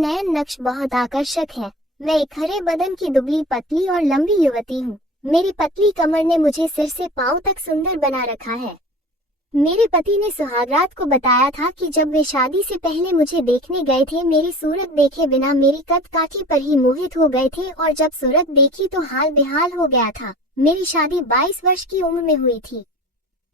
नयन नक्श बहुत आकर्षक है। मैं एक हरे बदन की दुबली पतली और लंबी युवती हूँ। मेरी पतली कमर ने मुझे सिर से पांव तक सुंदर बना रखा है। मेरे पति ने सुहागरात को बताया था कि जब वे शादी से पहले मुझे देखने गए थे, मेरी सूरत देखे बिना मेरी कद काठी पर ही मोहित हो गए थे और जब सूरत देखी तो हाल बेहाल हो गया था। मेरी शादी 22 वर्ष की उम्र में हुई थी।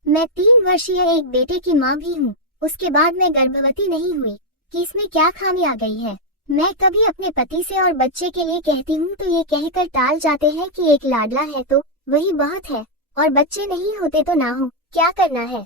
मैं 3 वर्षीय एक बेटे की माँ भी हूँ। उसके बाद मैं गर्भवती नहीं हुई कि इसमें क्या खामी आ गई है। मैं कभी अपने पति से और बच्चे के लिए कहती हूँ तो ये कहकर टाल जाते हैं कि एक लाडला है तो वही बहुत है, और बच्चे नहीं होते तो ना हो, क्या करना है।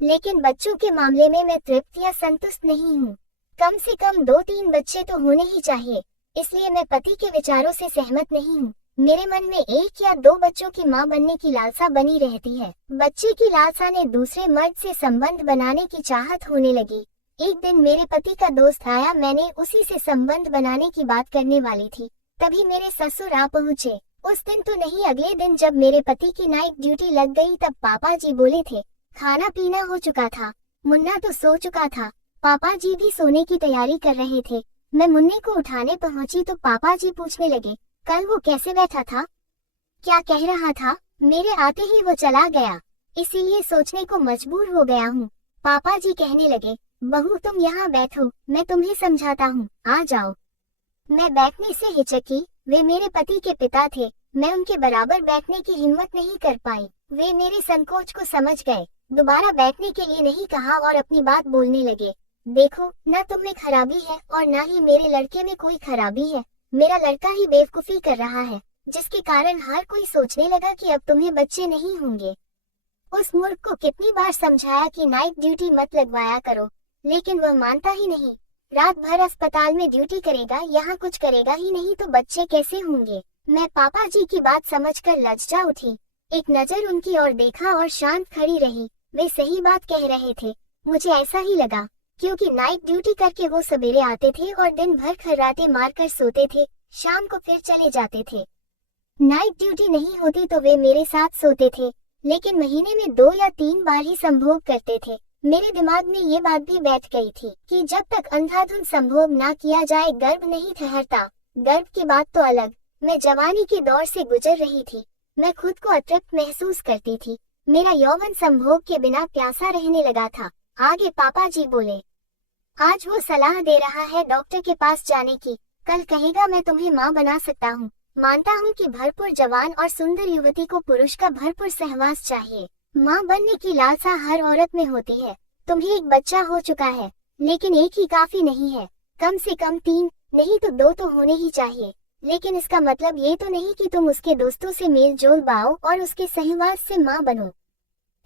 लेकिन बच्चों के मामले में मैं तृप्त या संतुष्ट नहीं हूँ। कम से कम 2-3 बच्चे तो होने ही चाहिए, इसलिए मैं पति के विचारों से सहमत नहीं हूँ। मेरे मन में 1 या 2 बच्चों की माँ बनने की लालसा बनी रहती है। बच्चे की लालसा ने दूसरे मर्द से संबंध बनाने की चाहत होने लगी। एक दिन मेरे पति का दोस्त आया, मैंने उसी से संबंध बनाने की बात करने वाली थी, तभी मेरे ससुर आ पहुँचे। उस दिन तो नहीं, अगले दिन जब मेरे पति की नाइट ड्यूटी लग गई तब पापा जी बोले थे। खाना पीना हो चुका था, मुन्ना तो सो चुका था, पापा जी भी सोने की तैयारी कर रहे थे। मैं मुन्ने को उठाने पहुंची तो पापा जी पूछने लगे, कल वो कैसे बैठा था, क्या कह रहा था। मेरे आते ही वो चला गया, इसीलिए सोचने को मजबूर हो गया हूँ। पापा जी कहने लगे, बहू तुम यहाँ बैठो, मैं तुम्हें समझाता हूँ, आ जाओ। मैं बैठने से हिचकी। वे मेरे पति के पिता थे, मैं उनके बराबर बैठने की हिम्मत नहीं कर पाई। वे मेरे संकोच को समझ गए, दोबारा बैठने के लिए नहीं कहा और अपनी बात बोलने लगे। देखो, न तुम में खराबी है और न ही मेरे लड़के में कोई खराबी है। मेरा लड़का ही बेवकूफी कर रहा है, जिसके कारण हर कोई सोचने लगा कि अब तुम्हें बच्चे नहीं होंगे। उस मूर्ख को कितनी बार समझाया कि नाइट ड्यूटी मत लगवाया करो, लेकिन वह मानता ही नहीं। रात भर अस्पताल में ड्यूटी करेगा, यहाँ कुछ करेगा ही नहीं तो बच्चे कैसे होंगे। मैं पापा जी की बात समझकर लज्जा उठी। एक नजर उनकी ओर देखा और शांत खड़ी रही। वे सही बात कह रहे थे, मुझे ऐसा ही लगा, क्योंकि नाइट ड्यूटी करके वो सवेरे आते थे और दिन भर खर्राटे मारकर सोते थे, शाम को फिर चले जाते थे। नाइट ड्यूटी नहीं होती तो वे मेरे साथ सोते थे, लेकिन महीने में 2 या 3 बार ही संभोग करते थे। मेरे दिमाग में ये बात भी बैठ गई थी कि जब तक अंधाधुंध संभोग ना किया जाए गर्भ नहीं ठहरता। गर्भ की बात तो अलग। मैं जवानी के दौर से गुजर रही थी, मैं खुद को अतृप्त महसूस करती थी। मेरा यौवन संभोग के बिना प्यासा रहने लगा था। आगे पापा जी बोले, आज वो सलाह दे रहा है डॉक्टर के पास जाने की, कल कहेगा मैं तुम्हें माँ बना सकता हूँ। मानता हूँ कि भरपूर जवान और सुंदर युवती को पुरुष का भरपूर सहवास चाहिए। माँ बनने की लालसा हर औरत में होती है। तुम्हें एक बच्चा हो चुका है, लेकिन एक ही काफी नहीं है, कम से कम 3 नहीं तो 2 तो होने ही चाहिए। लेकिन इसका मतलब ये तो नहीं कि तुम उसके दोस्तों से मेल जोल पाओ और उसके सहवास से माँ बनो।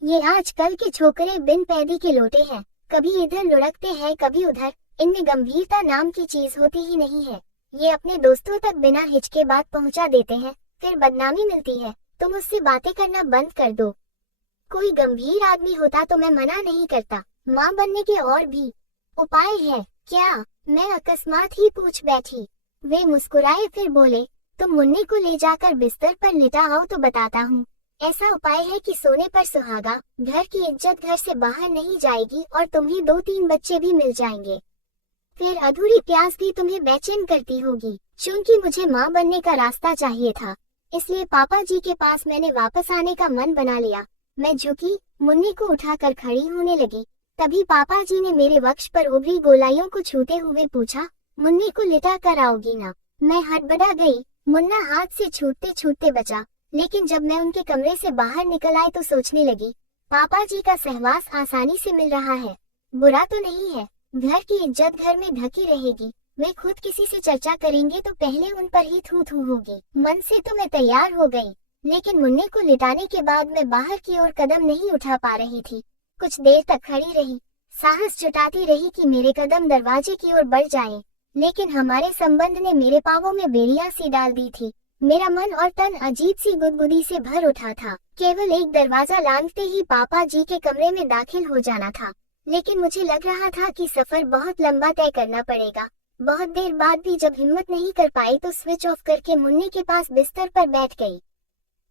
ये आजकल के छोकरे बिन पैदी के लोटे हैं, कभी इधर लुढ़कते हैं कभी उधर। इनमें गंभीरता नाम की चीज होती ही नहीं है। ये अपने दोस्तों तक बिना हिचके बात पहुंचा देते हैं, फिर बदनामी मिलती है। तुम उससे बातें करना बंद कर दो। कोई गंभीर आदमी होता तो मैं मना नहीं करता। माँ बनने के और भी उपाय है क्या, मैं अकस्मात ही पूछ बैठी। वे मुस्कुराए फिर बोले, तुम मुन्ने को ले जाकर बिस्तर पर लिटा आओ तो बताता हूँ। ऐसा उपाय है कि सोने पर सुहागा, घर की इज्जत घर से बाहर नहीं जाएगी और तुम्हें 2-3 बच्चे भी मिल जाएंगे। फिर अधूरी प्यास भी तुम्हें बेचैन करती होगी। चूंकि मुझे माँ बनने का रास्ता चाहिए था, इसलिए पापा जी के पास मैंने वापस आने का मन बना लिया। मैं झुकी, मुन्ने को उठाकर खड़ी होने लगी। तभी पापा जी ने मेरे वक्ष पर उभरी गोलाइयों को छूते हुए पूछा, मुन्ने को लिटा कर आओगी ना। मैं हड़बड़ा गई। मुन्ना हाथ से छूटते छूटते बचा, लेकिन जब मैं उनके कमरे से बाहर निकल आई तो सोचने लगी, पापा जी का सहवास आसानी से मिल रहा है, बुरा तो नहीं है। घर की इज्जत घर में ढकी रहेगी। वे खुद किसी से चर्चा करेंगे तो पहले उन पर ही थू थू होगी। मन से तो मैं तैयार हो गई, लेकिन मुन्ने को लिटाने के बाद मैं बाहर की ओर कदम नहीं उठा पा रही थी। कुछ देर तक खड़ी रही, साहस जुटाती रही कि मेरे कदम दरवाजे की ओर बढ़ जाएं, लेकिन हमारे संबंध ने मेरे पांवों में बेड़ियां सी डाल दी थी। मेरा मन और तन अजीब सी गुदगुदी से भर उठा था। केवल एक दरवाजा लांघते ही पापा जी के कमरे में दाखिल हो जाना था, लेकिन मुझे लग रहा था कि सफर बहुत लंबा तय करना पड़ेगा। बहुत देर बाद भी जब हिम्मत नहीं कर पाई तो स्विच ऑफ करके मुन्ने के पास बिस्तर पर बैठ गई।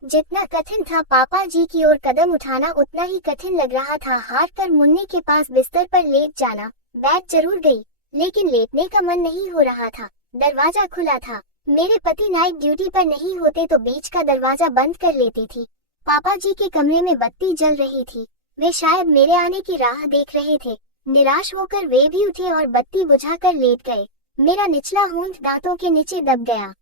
जितना कठिन था पापा जी की ओर कदम उठाना, उतना ही कठिन लग रहा था हार कर मुन्ने के पास बिस्तर पर लेट जाना। बैठ जरूर गई, लेकिन लेटने का मन नहीं हो रहा था। दरवाजा खुला था। मेरे पति नाइट ड्यूटी पर नहीं होते तो बीच का दरवाजा बंद कर लेती थी। पापा जी के कमरे में बत्ती जल रही थी। वे शायद मेरे आने की राह देख रहे थे। निराश होकर वे भी उठे और बत्ती बुझाकर लेट गए। मेरा निचला होंठ दांतों के नीचे दब गया।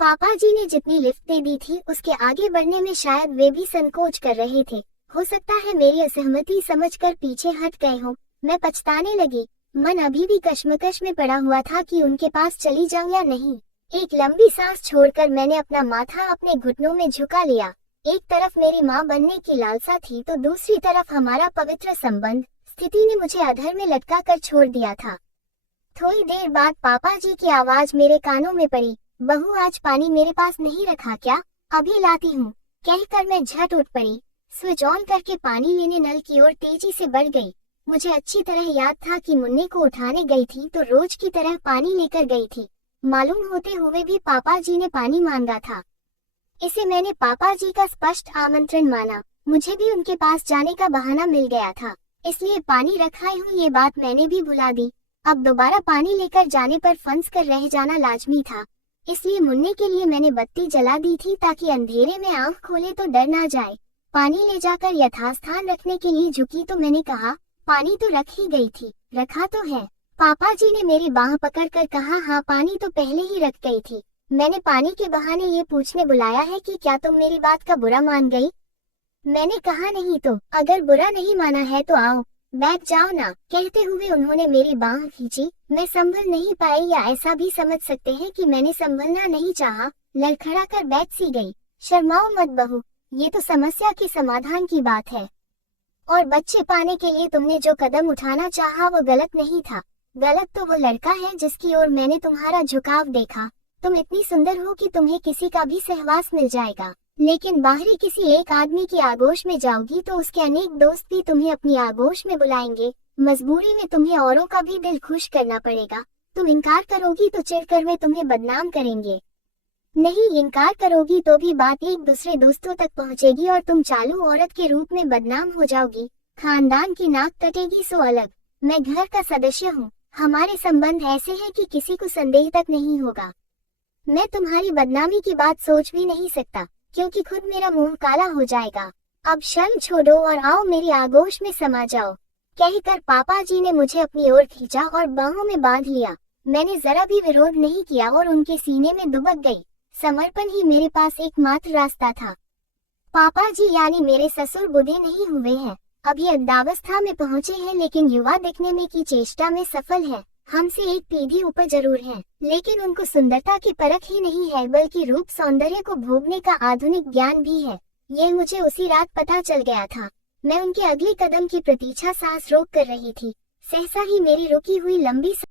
पापा जी ने जितनी लिफ्ट दे दी थी उसके आगे बढ़ने में शायद वे भी संकोच कर रहे थे। हो सकता है मेरी असहमति समझकर पीछे हट गए हों। मैं पछताने लगी। मन अभी भी कश्मकश में पड़ा हुआ था कि उनके पास चली जाऊं या नहीं। एक लंबी सांस छोड़कर मैंने अपना माथा अपने घुटनों में झुका लिया। एक तरफ मेरी मां बनने की लालसा थी तो दूसरी तरफ हमारा पवित्र संबंध। स्थिति ने मुझे अधर में लटका कर छोड़ दिया था। थोड़ी देर बाद पापा जी की आवाज मेरे कानों में पड़ी। बहू, आज पानी मेरे पास नहीं रखा क्या? अभी लाती हूँ, कहकर मैं झट उठ पड़ी। स्विच ऑन करके पानी लेने नल की ओर तेजी से बढ़ गई। मुझे अच्छी तरह याद था कि मुन्ने को उठाने गई थी तो रोज की तरह पानी लेकर गई थी। मालूम होते हुए भी पापा जी ने पानी मांगा था। इसे मैंने पापा जी का स्पष्ट आमंत्रण माना। मुझे भी उनके पास जाने का बहाना मिल गया था, इसलिए पानी रखाई हूँ ये बात मैंने भी भुला दी। अब दोबारा पानी लेकर जाने पर फंस कर रह जाना लाजमी था, इसलिए मुन्ने के लिए मैंने बत्ती जला दी थी ताकि अंधेरे में आंख खोले तो डर ना जाए। पानी ले जाकर यथास्थान रखने के लिए झुकी तो मैंने कहा, पानी तो रख ही गई थी। रखा तो है। पापा जी ने मेरी बाह पकड़कर कहा, हाँ पानी तो पहले ही रख गई थी। मैंने पानी के बहाने ये पूछने बुलाया है कि क्या तुम मेरी बात का बुरा मान गई? मैंने कहा नहीं तो। अगर बुरा नहीं माना है तो आओ, बैठ जाओ ना। कहते हुए उन्होंने मेरी बाह खींची। मैं संभल नहीं पाई, या ऐसा भी समझ सकते हैं कि मैंने संभलना नहीं चाहा। लड़खड़ा कर बैठ सी गई। शर्माओ मत बहू, ये तो समस्या के समाधान की बात है। और बच्चे पाने के लिए तुमने जो कदम उठाना चाहा वो गलत नहीं था। गलत तो वो लड़का है जिसकी ओर मैंने तुम्हारा झुकाव देखा। तुम इतनी सुंदर हो कि तुम्हें किसी का भी सहवास मिल जाएगा, लेकिन बाहरी किसी एक आदमी की आगोश में जाओगी तो उसके अनेक दोस्त भी तुम्हें अपनी आगोश में बुलाएंगे। मजबूरी में तुम्हें औरों का भी दिल खुश करना पड़ेगा। तुम इनकार करोगी तो चिढ़कर वे तुम्हें बदनाम करेंगे। नहीं इनकार करोगी तो भी बात एक दूसरे दोस्तों तक पहुंचेगी और तुम चालू औरत के रूप में बदनाम हो जाओगी। खानदान की नाक कटेगी सो अलग। मैं घर का सदस्य हूँ। हमारे संबंध ऐसे हैं कि किसी को संदेह तक नहीं होगा। मैं तुम्हारी बदनामी की बात सोच भी नहीं सकता, क्योंकि खुद मेरा मुंह काला हो जाएगा। अब शर्म छोड़ो और आओ मेरी आगोश में समा जाओ। कहकर पापा जी ने मुझे अपनी ओर खींचा और बाहों में बांध लिया। मैंने जरा भी विरोध नहीं किया और उनके सीने में दुबक गई। समर्पण ही मेरे पास एकमात्र रास्ता था। पापा जी यानी मेरे ससुर बूढ़े नहीं हुए हैं, अभी अद्यावस्था में पहुंचे हैं, लेकिन युवा दिखने में की चेष्टा में सफल है। हमसे एक पीढ़ी ऊपर जरूर है, लेकिन उनको सुंदरता की परख ही नहीं है बल्कि रूप सौंदर्य को भोगने का आधुनिक ज्ञान भी है। ये मुझे उसी रात पता चल गया था। मैं उनके अगले कदम की प्रतीक्षा सांस रोक कर रही थी। सहसा ही मेरी रुकी हुई लंबी